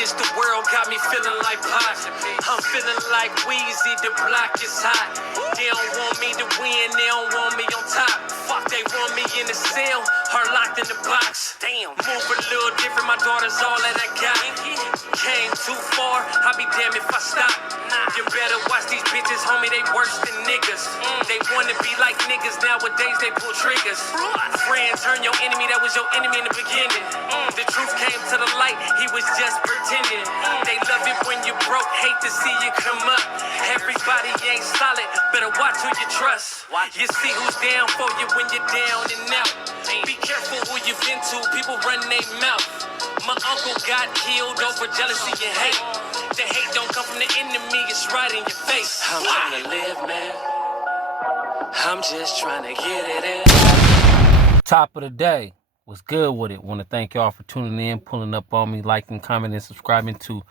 against the world got me feeling like Pac. I'm feeling like Weezy, the block is hot. They don't want me to win, they don't want me on top. Fuck, they want me in the cell, her locked in the box. Damn, move a little different, my daughter's all that I got. Came too far, I'll be damned if I stop. You better watch these bitches, homie, they worse than niggas. They wanna be like niggas, nowadays they pull triggers. Friend, turn your enemy, that was your enemy in the beginning. The truth came to the light, he was just pretending. They love it when you broke, hate to see you come up. Everybody ain't solid, better watch who you trust. You see who's down for you when you're down and out. Be careful who you've been to, people run their mouth. My uncle got killed over jealousy and hate. The hate don't come from the enemy, it's right in your face. I'm trying to live, man. I'm just trying to get it in. Top of the day. What's good with it? Want to thank y'all for tuning in, pulling up on me, liking, commenting, and subscribing to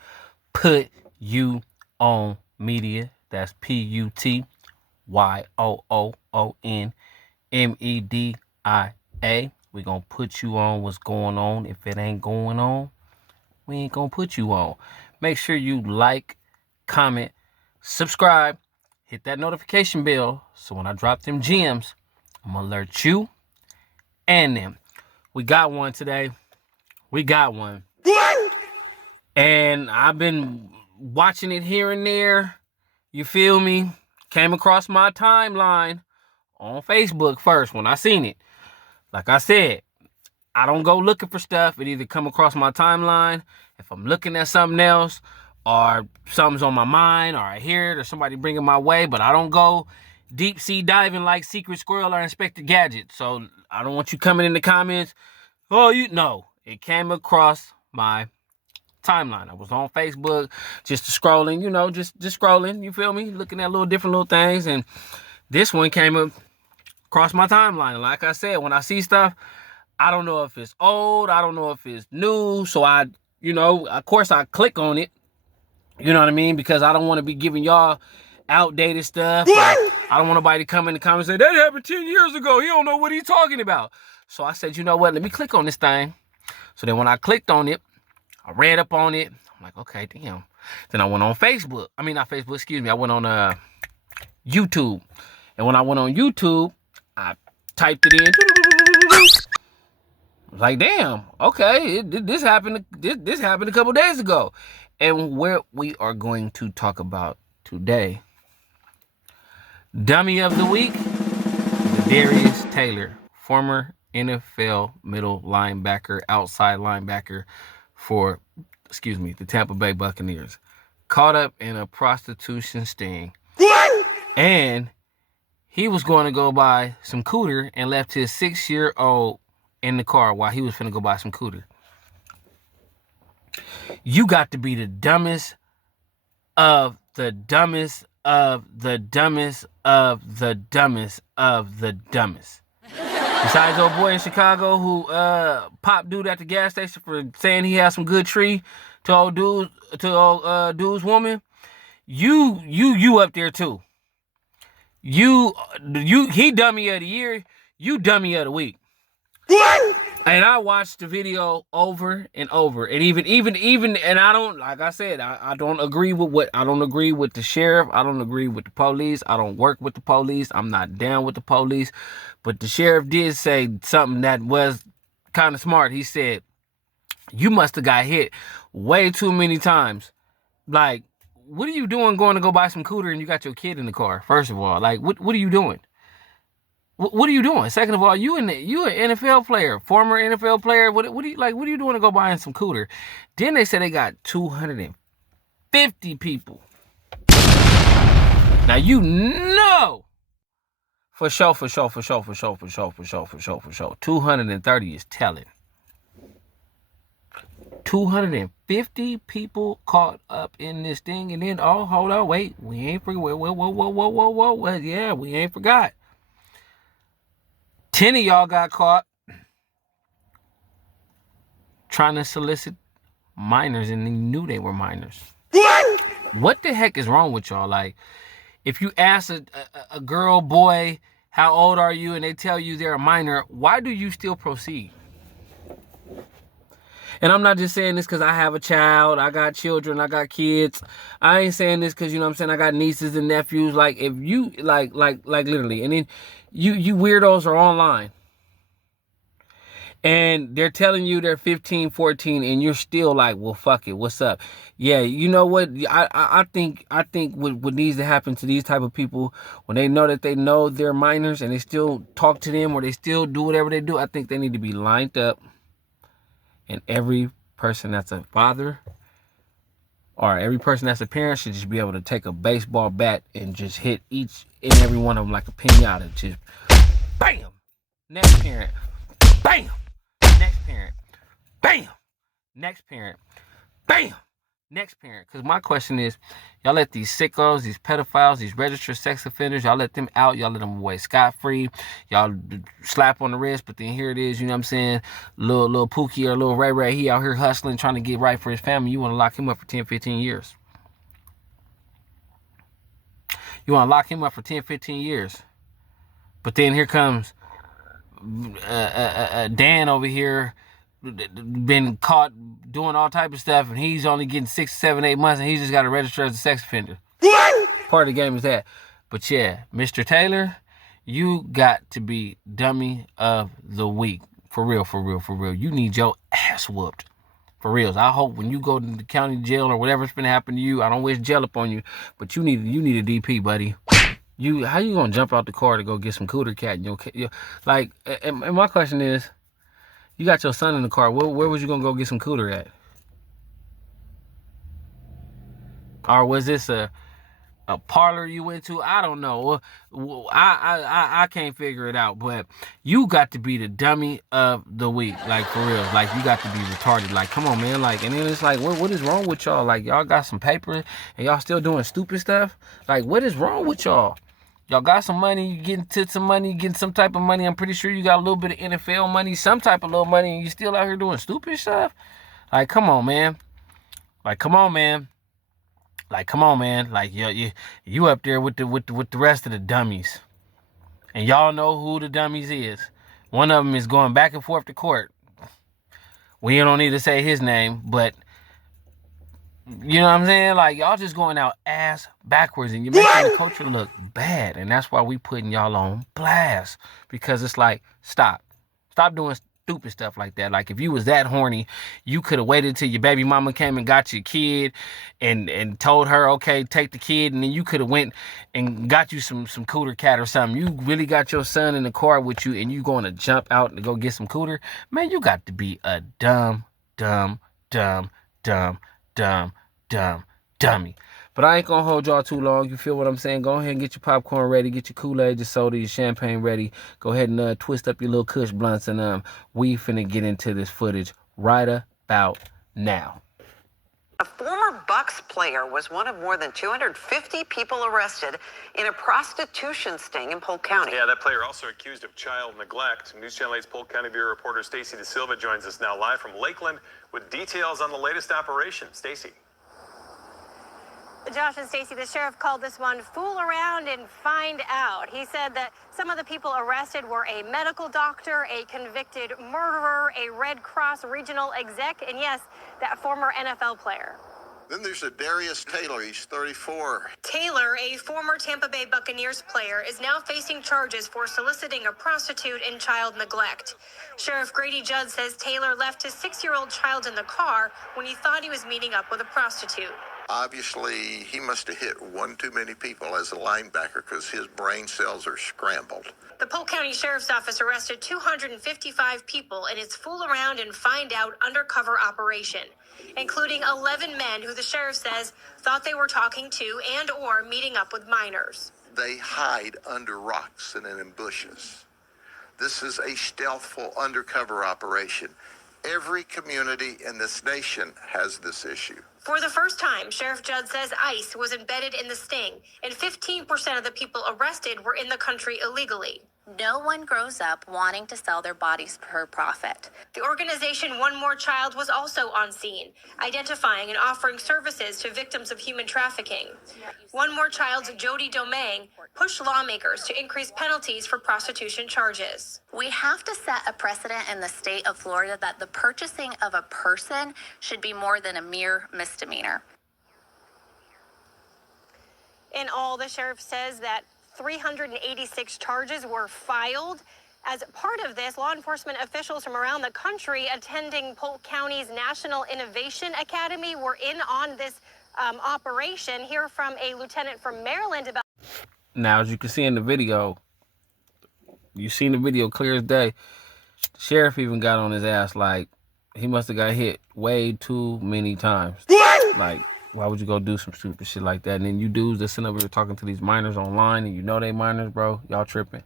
Put You On Media. That's PUTYOOONMEDIA. We're going to put you on what's going on. If it ain't going on, we ain't going to put you on. Make sure you like, comment, subscribe, hit that notification bell so when I drop them gems, I'm going to alert you and them. We got one today. We got one. And I've been watching it here and there. You feel me? Came across my timeline on Facebook first when I seen it. Like I said, I don't go looking for stuff. It either come across my timeline if I'm looking at something else or something's on my mind or I hear it or somebody bring it my way, but I don't go deep sea diving like Secret Squirrel or Inspector Gadget. So I don't want you coming in the comments. Oh, no. It came across my timeline. I was on Facebook just scrolling, just scrolling, you feel me? Looking at different little things. And this one came across my timeline. And like I said, when I see stuff, I don't know if it's old. I don't know if it's new. So of course I click on it. You know what I mean? Because I don't want to be giving y'all outdated stuff. I don't want nobody to come in the comments and say, that happened 10 years ago. He don't know what he's talking about. So I said, you know what? Let me click on this thing. So then when I clicked on it, I read up on it. I'm like, okay, damn. Then I went on Facebook. I mean, not Facebook, excuse me. I went on YouTube. And when I went on YouTube, I typed it in. I was like, damn, okay, this happened. This happened a couple days ago. And where we are going to talk about today, Dummy of the Week, Darius Taylor, former NFL middle linebacker, outside linebacker for, the Tampa Bay Buccaneers, caught up in a prostitution sting. And he was going to go buy some cooter and left his 6-year-old in the car while he was finna go buy some cooter. You got to be the dumbest of the dumbest of the dumbest of the dumbest of the dumbest. Besides old boy in Chicago who popped dude at the gas station for saying he had some good tree to old dude's woman, you up there too. He dummy of the year, you dummy of the week. And I watched the video over and over, and even, and I don't, like I said, I don't agree with the sheriff. I don't agree with the police. I don't work with the police. I'm not down with the police. But the sheriff did say something that was kind of smart. He said, you must have got hit way too many times. Like, what are you doing going to go buy some cooter and you got your kid in the car? First of all, like, what are you doing? What are you doing? Second of all, you an NFL player, former NFL player. What are you doing to go buying some cooter? Then they said they got 250 people. Now for sure. 230 is telling. 250 people caught up in this thing, and then hold on, wait, we ain't forgot. Whoa, yeah, we ain't forgot. 10 of y'all got caught trying to solicit minors and they knew they were minors. What the heck is wrong with y'all? Like, if you ask a girl, boy, how old are you, and they tell you they're a minor, why do you still proceed? And I'm not just saying this because I have a child, I got children, I got kids. I ain't saying this because, you know what I'm saying, I got nieces and nephews. Like, if you, like literally, and then you weirdos are online. And they're telling you they're 15, 14, and you're still like, well, fuck it, what's up? Yeah, you know what? I think what needs to happen to these type of people, when they know that they know they're minors and they still talk to them or they still do whatever they do, I think they need to be lined up. And every person that's a father or every person that's a parent should just be able to take a baseball bat and just hit each and every one of them like a pinata. Just bam! Next parent. Bam! Next parent. Bam! Next parent. Bam! Next parent. Because my question is, y'all let these sickos, these pedophiles, these registered sex offenders, y'all let them out, y'all let them away scot-free, y'all slap on the wrist, but then here it is, you know what I'm saying, little Pookie or little Ray Ray, he out here hustling, trying to get right for his family. You want to lock him up for 10, 15 years. You want to lock him up for 10, 15 years. But then here comes Dan over here, been caught doing all type of stuff, and he's only getting 6, 7, 8 months, and he's just got to register as a sex offender. What? Part of the game is that. But yeah, Mr. Taylor, you got to be dummy of the week. For real, for real, for real. You need your ass whooped. For reals. I hope when you go to the county jail or whatever's been happening to you, I don't wish jail upon you, but you need a DP, buddy. How you gonna jump out the car to go get some cooter cat? And my question is, you got your son in the car. Where was you gonna go get some cooter at? Or was this a parlor you went to? I don't know. I can't figure it out. But you got to be the dummy of the week, like for real. Like you got to be retarded. Like come on, man. Like and then it's like, what is wrong with y'all? Like y'all got some paper and y'all still doing stupid stuff. Like what is wrong with y'all? Y'all got some money, you getting to some money, you getting some type of money. I'm pretty sure you got a little bit of NFL money, some type of little money, and you still out here doing stupid stuff? Like, come on, man. Like, come on, man. Like, come on, man. Like, you up there with the rest of the dummies. And y'all know who the dummies is. One of them is going back and forth to court. We don't need to say his name, but you know what I'm saying? Like, y'all just going out ass backwards and you're making the culture look bad. And that's why we putting y'all on blast. Because it's like, stop. Stop doing stupid stuff like that. Like, if you was that horny, you could have waited till your baby mama came and got your kid and told her, okay, take the kid. And then you could have went and got you some cooter cat or something. You really got your son in the car with you and you going to jump out and go get some cooter. Man, you got to be a dumb dummy. But I ain't gonna hold y'all too long. You feel what I'm saying? Go ahead and get your popcorn ready, get your Kool-Aid, your soda, your champagne ready. Go ahead and twist up your little Kush blunts, and we finna get into this footage right about now. A former Bucks player was one of more than 250 people arrested in a prostitution sting in Polk County. Yeah, that player also accused of child neglect. News Channel 8's Polk County Bureau reporter Stacy DeSilva joins us now live from Lakeland with details on the latest operation. Stacy. Josh and Stacy, the sheriff called this one fool around and find out. He said that some of the people arrested were a medical doctor, a convicted murderer, a Red Cross regional exec, and yes, that former NFL player. Then there's a Darius Taylor. He's 34. Taylor, a former Tampa Bay Buccaneers player, is now facing charges for soliciting a prostitute and child neglect. Sheriff Grady Judd says Taylor left his 6-year-old child in the car when he thought he was meeting up with a prostitute. Obviously, he must have hit one too many people as a linebacker because his brain cells are scrambled. The Polk County Sheriff's Office arrested 255 people in its Fool Around and Find Out undercover operation, including 11 men who the sheriff says thought they were talking to and or meeting up with minors. They hide under rocks and in bushes. This is a stealthful undercover operation. Every community in this nation has this issue. For the first time, Sheriff Judd says ICE was embedded in the sting, and 15% of the people arrested were in the country illegally. No one grows up wanting to sell their bodies for profit. The organization One More Child was also on scene, identifying and offering services to victims of human trafficking. One More Child's Jody Domingue pushed lawmakers to increase penalties for prostitution charges. We have to set a precedent in the state of Florida that the purchasing of a person should be more than a mere misdemeanor. In all, the sheriff says that 386 charges were filed. As part of this, law enforcement officials from around the country attending Polk County's National Innovation Academy were in on this operation. Hear from a lieutenant from Maryland about. Now, as you can see in the video, you seen the video clear as day. The sheriff even got on his ass like he must have got hit way too many times. Like, why would you go do some stupid shit like that? And then you dudes that sitting over here talking to these minors online and you know they minors, bro. Y'all tripping.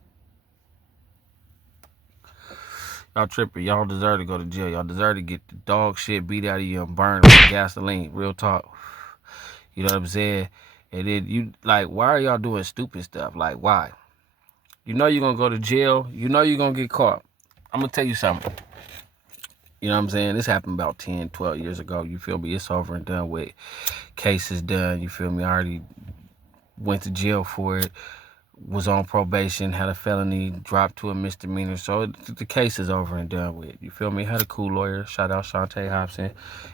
Y'all tripping. Y'all deserve to go to jail. Y'all deserve to get the dog shit beat out of you and burned with gasoline. Real talk. You know what I'm saying? And then you, like, why are y'all doing stupid stuff? Like, why? You know you're going to go to jail. You know you're going to get caught. I'm going to tell you something. You know what I'm saying? This happened about 10, 12 years ago. You feel me? It's over and done with. Case is done. You feel me? I already went to jail for it. Was on probation. Had a felony. Dropped to a misdemeanor. So the case is over and done with. You feel me? Had a cool lawyer. Shout out Shantae Hobson.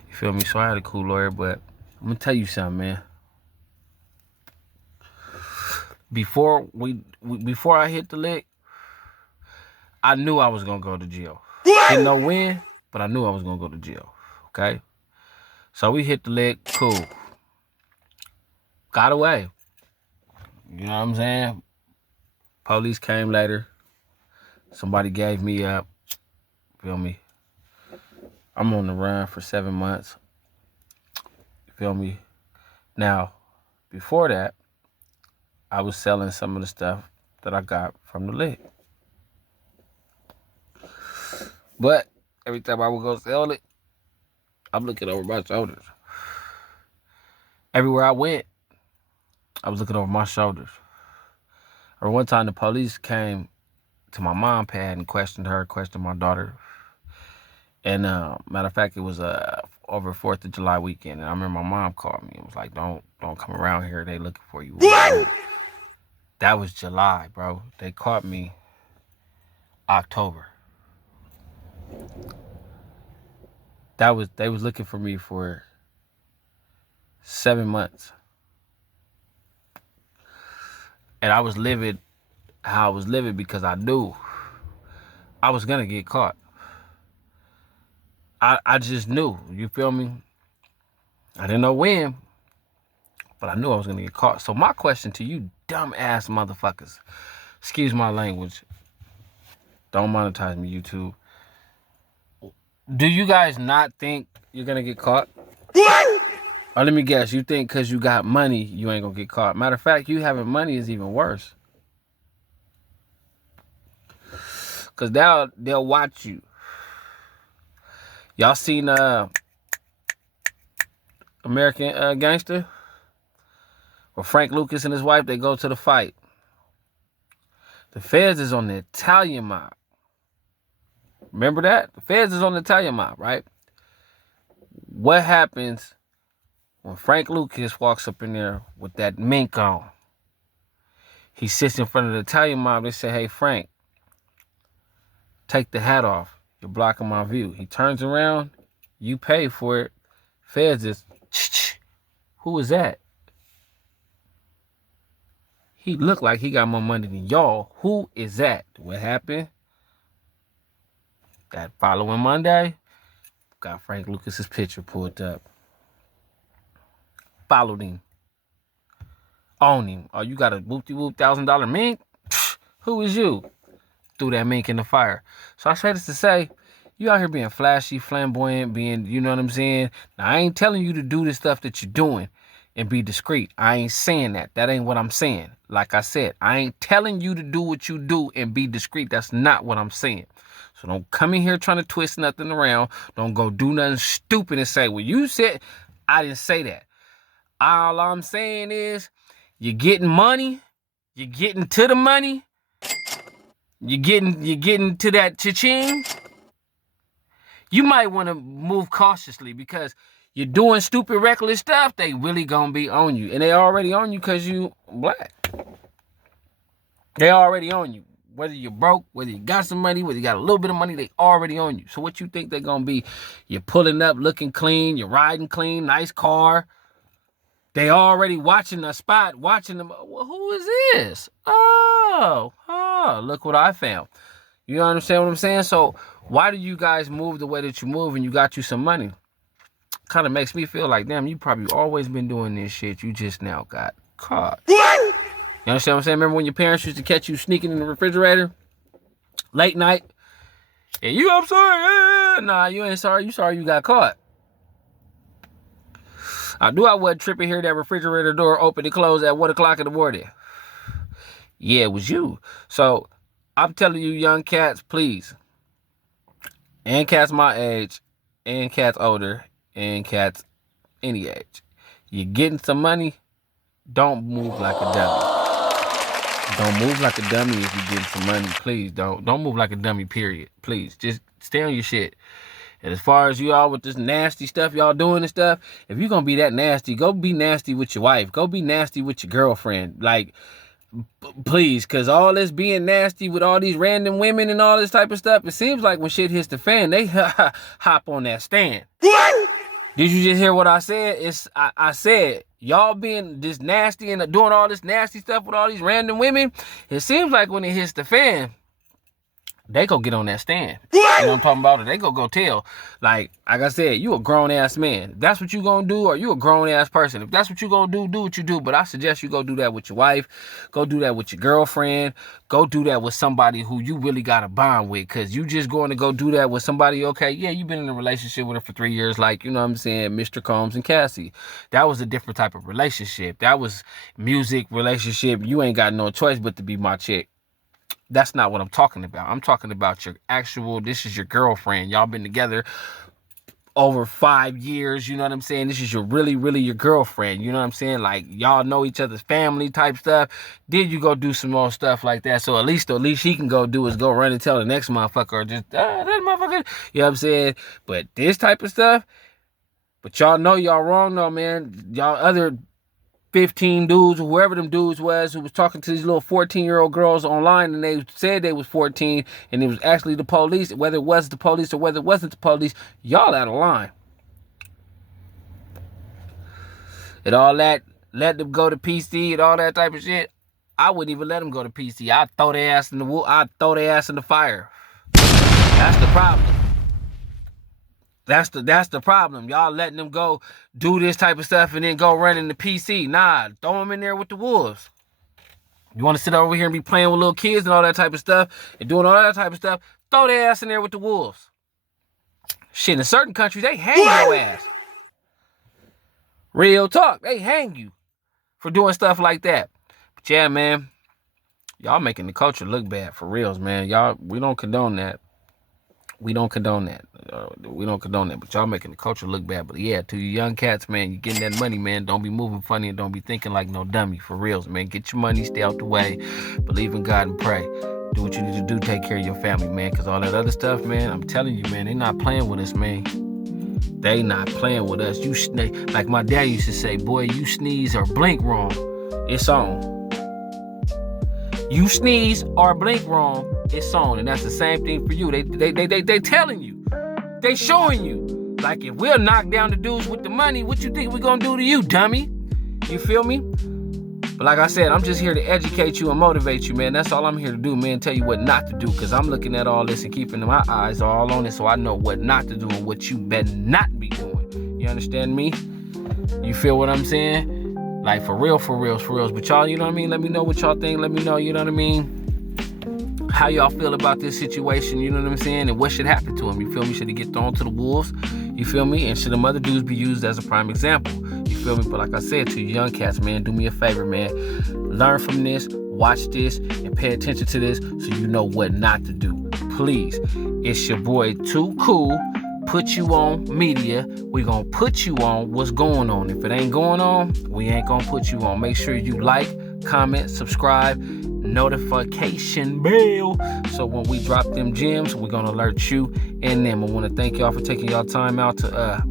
You feel me? So I had a cool lawyer. But I'm going to tell you something, man. Before I hit the lick, I knew I was going to go to jail. Didn't know when. But I knew I was going to go to jail, okay? So we hit the lick, cool. Got away. You know what I'm saying? Police came later. Somebody gave me up. Feel me? I'm on the run for 7 months. Feel me? Now, before that, I was selling some of the stuff that I got from the lick. But every time I would go sell it, I'm looking over my shoulders. Everywhere I went, I was looking over my shoulders. Or one time the police came to my mom pad and questioned my daughter. And matter of fact, it was over 4th of July weekend. And I remember my mom called me and was like, don't come around here. They looking for you. What? That was July, bro. They caught me October. They was looking for me for 7 months. And I was living how I was living because I knew I was gonna get caught. I just knew, you feel me? I didn't know when, but I knew I was gonna get caught. So my question to you dumb ass motherfuckers, excuse my language, don't monetize me, YouTube. Do you guys not think you're gonna get caught? Or let me guess, you think because you got money, you ain't gonna get caught. Matter of fact, you having money is even worse. Because they'll watch you. Y'all seen American Gangster? Where Frank Lucas and his wife, they go to the fight. The feds is on the Italian mob. Remember that? The feds is on the Italian mob, right? What happens when Frank Lucas walks up in there with that mink on? He sits in front of the Italian mob. They say, hey, Frank, take the hat off. You're blocking my view. He turns around. You pay for it. Feds is, who is that? He looked like he got more money than y'all. Who is that? What happened? That following Monday, got Frank Lucas's picture pulled up. Followed him. Owned him. Oh, you got a whoop-de-whoop $1,000 mink? Who is you? Threw that mink in the fire. So I say this to say, you out here being flashy, flamboyant, being, you know what I'm saying? Now, I ain't telling you to do the stuff that you're doing and be discreet. I ain't saying that. That ain't what I'm saying. Like I said, I ain't telling you to do what you do and be discreet. That's not what I'm saying. So don't come in here trying to twist nothing around. Don't go do nothing stupid and say, well, you said, I didn't say that. All I'm saying is, you're getting money. You're getting to the money. You getting to that cha-ching? You might want to move cautiously because you're doing stupid, reckless stuff. They really gonna be on you, and they already on you because you black. They already on you. Whether you're broke, whether you got some money, whether you got a little bit of money, they already on you. So what you think they're gonna be? You're pulling up, looking clean. You're riding clean, nice car. They already watching the spot, watching them. Well, who is this? Oh, look what I found. You understand what I'm saying? So why do you guys move the way that you move and you got you some money? Kind of makes me feel like, damn, you probably always been doing this shit. You just now got caught. What? You understand what I'm saying? Remember when your parents used to catch you sneaking in the refrigerator late night? And you, I'm sorry. Nah, you ain't sorry. You sorry you got caught. I knew I wasn't tripping here. That refrigerator door opened and closed at 1 o'clock in the morning. Yeah, it was you. So I'm telling you, young cats, please. And cats my age, and cats older, and cats any age. You're getting some money, don't move like a dummy. Don't move like a dummy if you're getting some money. Please don't. Don't move like a dummy, period. Please, just stay on your shit. And as far as you all with this nasty stuff y'all doing and stuff, if you're going to be that nasty, go be nasty with your wife. Go be nasty with your girlfriend. Like, please, because all this being nasty with all these random women and all this type of stuff, it seems like when shit hits the fan, they hop on that stand. What? Did you just hear what I said? I said, y'all being this nasty and doing all this nasty stuff with all these random women, it seems like when it hits the fan, they go get on that stand. You know what I'm talking about? Or they go tell. Like I said, you a grown-ass man. If that's what you gonna do, or you a grown-ass person. If that's what you gonna do what you do. But I suggest you go do that with your wife. Go do that with your girlfriend. Go do that with somebody who you really got a bond with. Because you just going to go do that with somebody, okay, yeah, you've been in a relationship with her for 3 years. Like, you know what I'm saying, Mr. Combs and Cassie. That was a different type of relationship. That was music relationship. You ain't got no choice but to be my chick. That's not what I'm talking about. I'm talking about your actual, this is your girlfriend. Y'all been together over 5 years. You know what I'm saying? This is your really your girlfriend. You know what I'm saying? Like, y'all know each other's family type stuff. Then you go do some more stuff like that. So at least he can go do is go run and tell the next motherfucker or just, that motherfucker. You know what I'm saying? But this type of stuff, but y'all know y'all wrong though, man. Y'all other 15 dudes, or whoever them dudes was, who was talking to these little 14-year-old girls online, and they said they was 14, and it was actually the police, whether it was the police or whether it wasn't the police, y'all out of line. And all that, let them go to PC and all that type of shit, I wouldn't even let them go to PC. I'd throw their ass in the wood. I'd throw their ass in the fire. That's the problem. That's the problem. Y'all letting them go do this type of stuff and then go run in the PC. Nah, throw them in there with the wolves. You want to sit over here and be playing with little kids and all that type of stuff and doing all that type of stuff, throw their ass in there with the wolves. Shit, in certain countries, they hang your ass. Real talk. They hang you for doing stuff like that. But yeah, man, y'all making the culture look bad for reals, man. We don't condone that. We don't condone that. But y'all making the culture look bad. But yeah, to you young cats, man, you getting that money, man. Don't be moving funny and don't be thinking like no dummy. For reals, man. Get your money, stay out the way. Believe in God and pray. Do what you need to do. Take care of your family, man. Because all that other stuff, man, I'm telling you, man, they not playing with us, man. They not playing with us. You like my dad used to say, boy, you sneeze or blink wrong, it's on. You sneeze or blink wrong, it's on. And that's the same thing for you. They telling you. They showing you. Like, if we'll knock down the dudes with the money, what you think we gonna do to you, dummy? You feel me? But like I said, I'm just here to educate you and motivate you, man. That's all I'm here to do, man. Tell you what not to do. Because I'm looking at all this and keeping my eyes all on it so I know what not to do and what you better not be doing. You understand me? You feel what I'm saying? Like, for reals. But y'all, you know what I mean? Let me know what y'all think. Let me know, you know what I mean? How y'all feel about this situation, you know what I'm saying? And what should happen to him, you feel me? Should he get thrown to the wolves? You feel me? And should them other dudes be used as a prime example? You feel me? But like I said to you young cats, man, do me a favor, man. Learn from this, watch this, and pay attention to this so you know what not to do. Please. It's your boy, Too Cool. Put you on media. We gonna put you on what's going on. If it ain't going on, we ain't gonna put you on. Make sure you like, comment, subscribe, notification bell. So when we drop them gems, we're going to alert you and them. I want to thank y'all for taking y'all time out to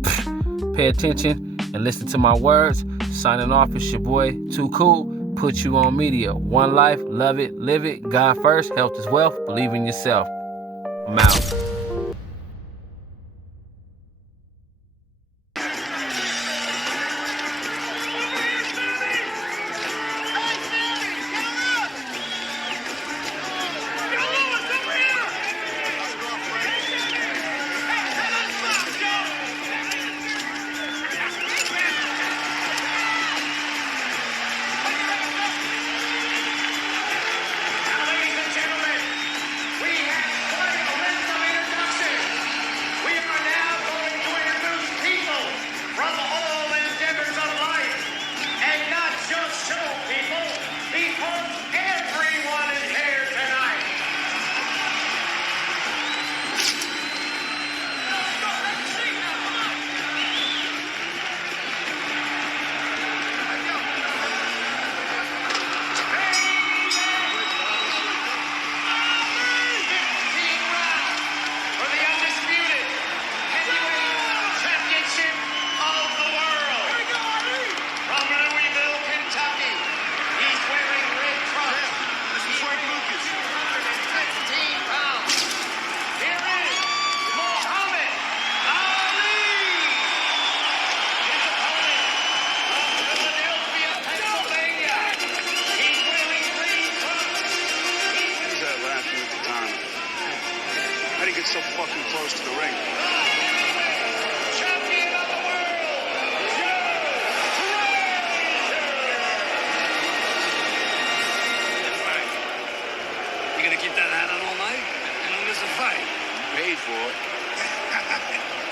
pay attention and listen to my words. Signing off, it's your boy, Too Cool. Put you on media. One life, love it, live it. God first, health is wealth. Believe in yourself. I'm out. So fucking close to the ring. Champion of the world, You gonna keep that hat on all night? You don't miss a fight. You paid for it.